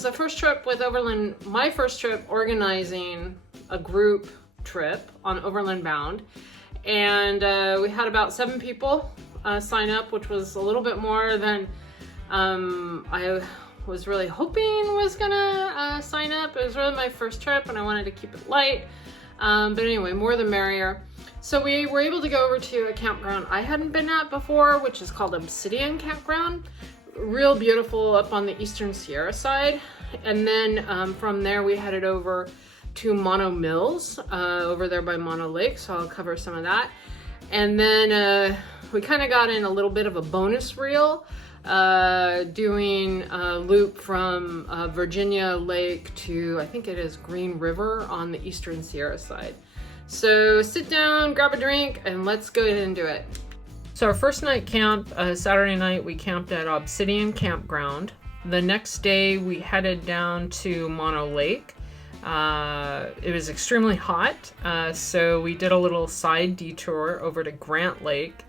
was the first trip with Overland, my first trip organizing a group trip on Overland Bound. And we had about 7 people sign up, which was a little bit more than I was really hoping was gonna sign up. It was really my first trip and I wanted to keep it light. But anyway, more the merrier. So we were able to go over to a campground I hadn't been at before, which is called Obsidian Campground. Real beautiful up on the Eastern Sierra side. And then from there we headed over to Mono Mills, over there by Mono Lake, so I'll cover some of that. And then we kind of got in a little bit of a bonus reel, doing a loop from Virginia Lake to, I think it is Green River on the Eastern Sierra side. So sit down, grab a drink, and let's go ahead and do it. So our first night camp, Saturday night, we camped at Obsidian Campground. The next day we headed down to Mono Lake. It was extremely hot, so we did a little side detour over to Grant Lake.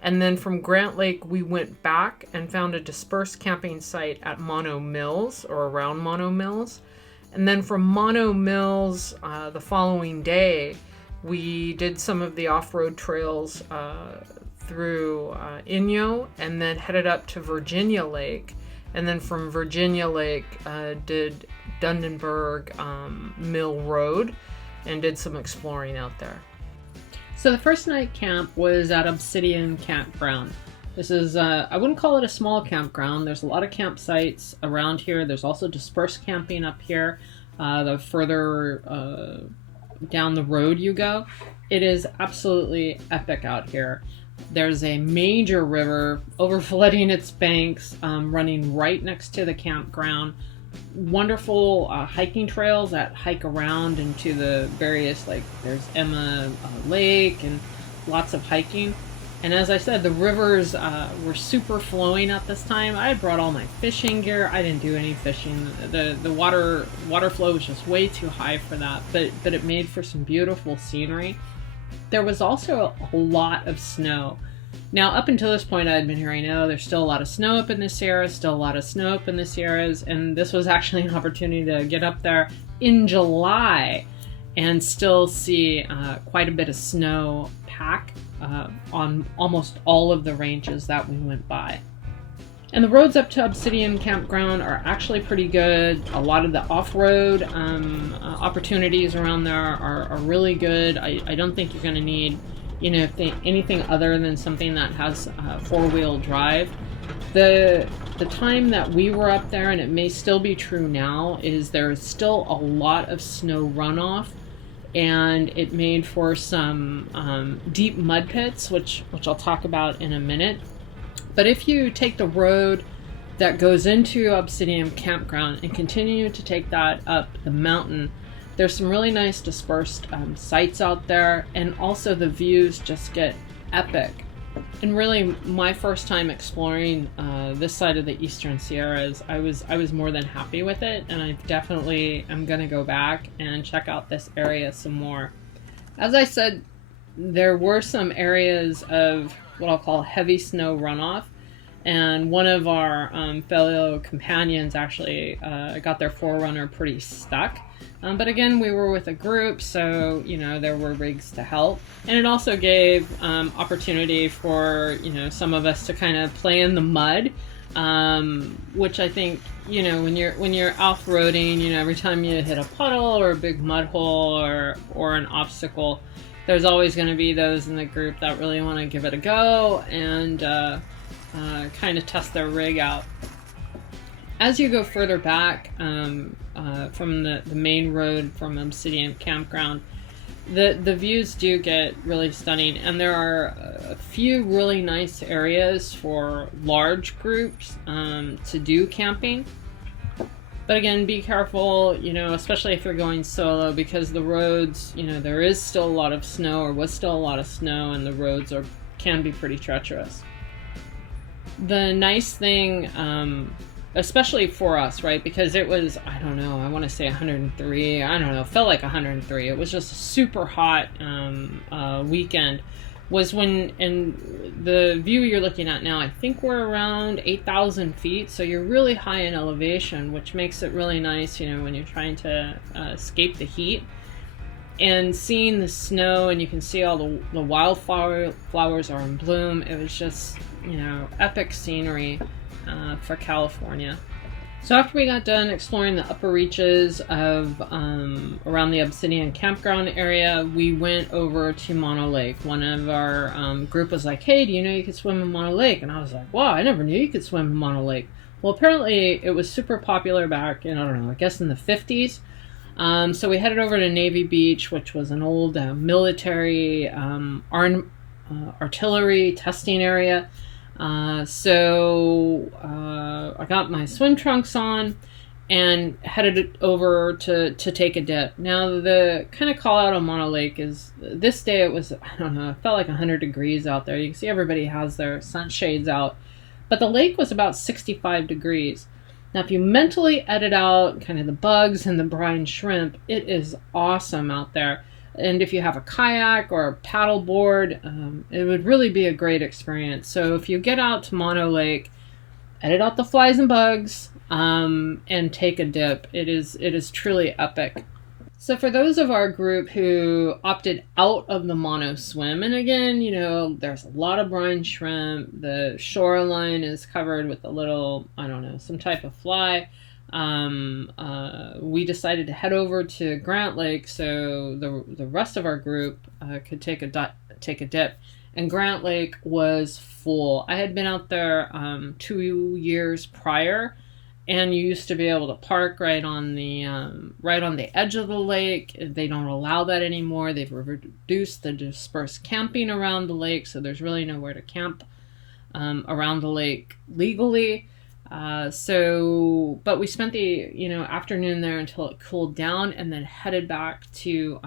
And then from Grant Lake, we went back and found a dispersed camping site at Mono Mills, or around Mono Mills. And then from Mono Mills, the following day, we did some of the off-road trails through Inyo, and then headed up to Virginia Lake. And then from Virginia Lake, did Dundenberg Mill Road and did some exploring out there. So the first night camp was at Obsidian Campground. This is, I wouldn't call it a small campground. There's a lot of campsites around here. There's also dispersed camping up here. The further down the road you go, it is absolutely epic out here. There's a major river overflooding its banks, running right next to the campground. Wonderful hiking trails that hike around into the various, like there's Emma Lake and lots of hiking. And as I said, the rivers were super flowing at this time. I had brought all my fishing gear. I didn't do any fishing. The water flow was just way too high for that, but it made for some beautiful scenery. There was also a lot of snow. Now, up until this point, I had been hearing, oh, there's still a lot of snow up in the Sierras, still a lot of snow up in the Sierras, and this was actually an opportunity to get up there in July and still see quite a bit of snow pack on almost all of the ranges that we went by. And the roads up to Obsidian Campground are actually pretty good. A lot of the off-road opportunities around there are really good. I don't think you're going to need, anything other than something that has 4-wheel drive. The time that we were up there, and it may still be true now, is there's still a lot of snow runoff, and it made for some deep mud pits, which I'll talk about in a minute. But if you take the road that goes into Obsidian Campground and continue to take that up the mountain, there's some really nice dispersed sites out there, and also the views just get epic. And really, my first time exploring this side of the Eastern Sierras, I was more than happy with it, and I definitely am going to go back and check out this area some more. As I said, there were some areas of what I'll call heavy snow runoff, and one of our fellow companions actually got their 4Runner pretty stuck. But again, we were with a group, so there were rigs to help, and it also gave opportunity for some of us to kind of play in the mud, which I think when you're off-roading, every time you hit a puddle or a big mud hole or an obstacle, there's always going to be those in the group that really want to give it a go and kind of test their rig out. As you go further back from the main road from Obsidian Campground, the views do get really stunning, and there are a few really nice areas for large groups to do camping. But again, be careful, especially if you're going solo, because the roads, there is still a lot of snow, or was still a lot of snow, and the roads can be pretty treacherous. The nice thing, especially for us, right, because it was, I don't know, I want to say 103, I don't know, it felt like 103. It was just a super hot weekend. was when, and the view you're looking at now, I think we're around 8,000 feet, so you're really high in elevation, which makes it really nice, you know, when you're trying to escape the heat. And seeing the snow, and you can see all the wildflowers are in bloom. It was just, you know, epic scenery for California. So after we got done exploring the upper reaches of around the Obsidian Campground area, we went over to Mono Lake. One of our group was like, hey, do you know you could swim in Mono Lake? And I was like, wow, I never knew you could swim in Mono Lake. Well, apparently it was super popular back in, I don't know, I guess in the 50s. So we headed over to Navy Beach, which was an old military artillery testing area. So I got my swim trunks on and headed over to take a dip. Now, the kind of call out on Mono Lake is this day it was, I don't know, it felt like 100 degrees out there. You can see everybody has their sunshades out, but the lake was about 65 degrees. Now, if you mentally edit out kind of the bugs and the brine shrimp, it is awesome out there. And if you have a kayak or a paddle board, it would really be a great experience. So if you get out to Mono Lake, edit out the flies and bugs, and take a dip. It is truly epic. So for those of our group who opted out of the mono swim, and again, you know, there's a lot of brine shrimp. The shoreline is covered with a little, I don't know, some type of fly. We decided to head over to Grant Lake so the rest of our group could take a dip. And Grant Lake was full. I had been out there 2 years prior, and you used to be able to park right on the edge of the lake. They don't allow that anymore. They've reduced the dispersed camping around the lake, so there's really nowhere to camp around the lake legally. But we spent the afternoon there until it cooled down, and then headed back to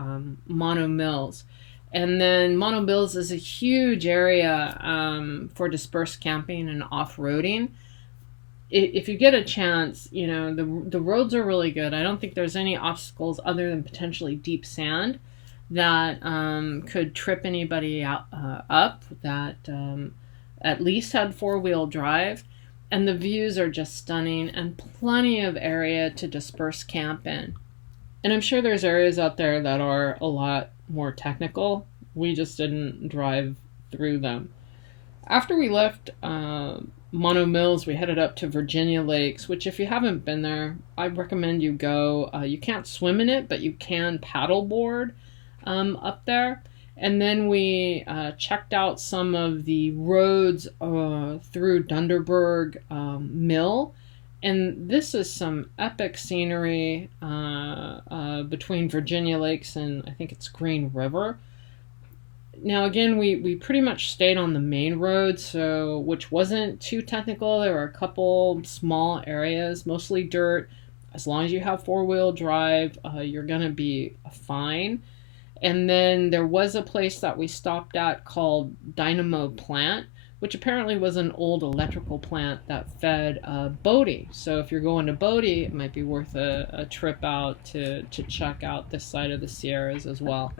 Mono Mills. And then Mono Mills is a huge area for dispersed camping and off-roading. If you get a chance, you know, the roads are really good. I don't think there's any obstacles other than potentially deep sand that could trip anybody up that at least had four-wheel drive. And the views are just stunning, and plenty of area to disperse camp in. And I'm sure there's areas out there that are a lot more technical. We just didn't drive through them. After we left Mono Mills, we headed up to Virginia Lakes, which if you haven't been there, I recommend you go. You can't swim in it, but you can paddleboard up there. And then we checked out some of the roads through Dunderberg Mill. And this is some epic scenery between Virginia Lakes and I think it's Green River. Now, again, we pretty much stayed on the main road, so which wasn't too technical. There were a couple small areas, mostly dirt. As long as you have four-wheel drive, you're going to be fine. And then there was a place that we stopped at called Dynamo Plant, which apparently was an old electrical plant that fed Bodie. So if you're going to Bodie, it might be worth a trip out to check out this side of the Sierras as well.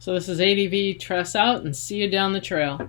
So this is ADV Tress out, and see you down the trail.